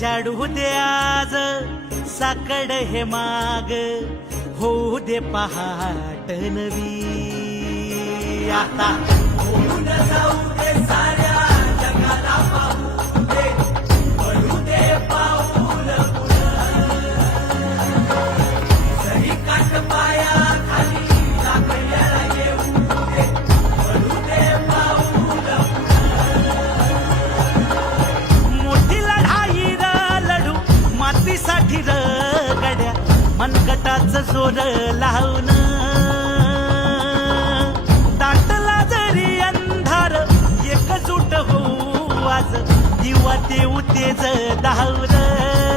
झाडू दे आज साकड हे माग, होऊ दे पहाट नवी. आता होऊन जाऊ दे साऱ्या जगाला पाहू दे, पडू दे पाऊल सही काट पाया खाली लागल्याला येऊ दे, पडू दे पाऊल. मोठी लढाई र लढू मातीसाठी र गड्या, मनगटाचं जोर लावून दाटला जरी अंधार एकजूट होऊ आज, दिवा देऊ तेज धावलं.